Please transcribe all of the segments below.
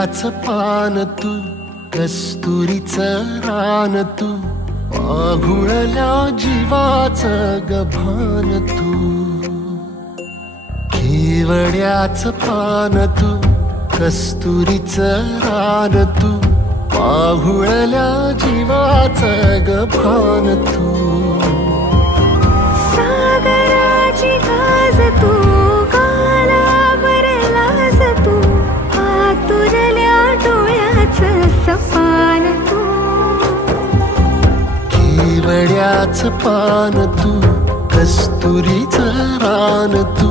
केवड्याचं पान तू, कस्तुरीचं रान तू, आघुळल्या जीवाचं गभान तू. केवड्याचं पान तू, कस्तुरीचं रान तू, आघुळल्या जीवाचं गभान तू. सागराची गाज तू, कालावरलास तू, आतुरल्या डोळ्याचं सपान तू. केवड्याचं पान तू, कस्तुरीचं रान तू,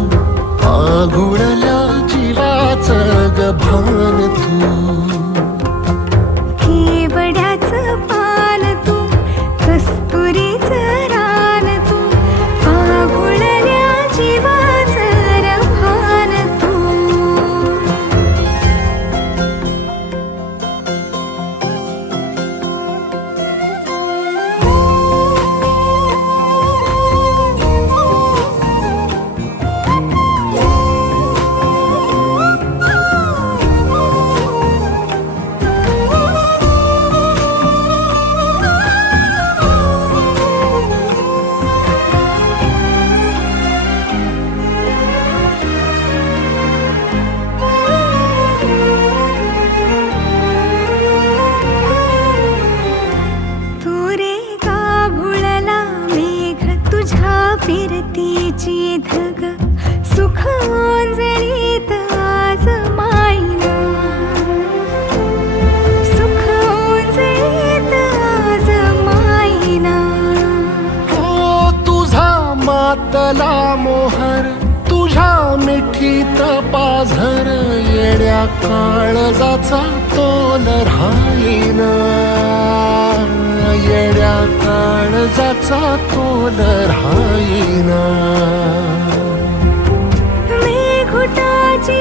आघुळल्या जीवाचं गभान तू. केवड्याचं पान तू, कस्तुरीचं रान तू, आघुळल्या जीवाचं रभान तू. फिरतीची धग सुख ओंजळीत आज मायना, सुख ओंजळीत आज मायना. हो तुझा मातला मोहर, तुझ्या मिठीत पाझर, येड्या काळजाचा तोल राहीना, येड्या काळजाचा तोल राहीना. मेघुटाची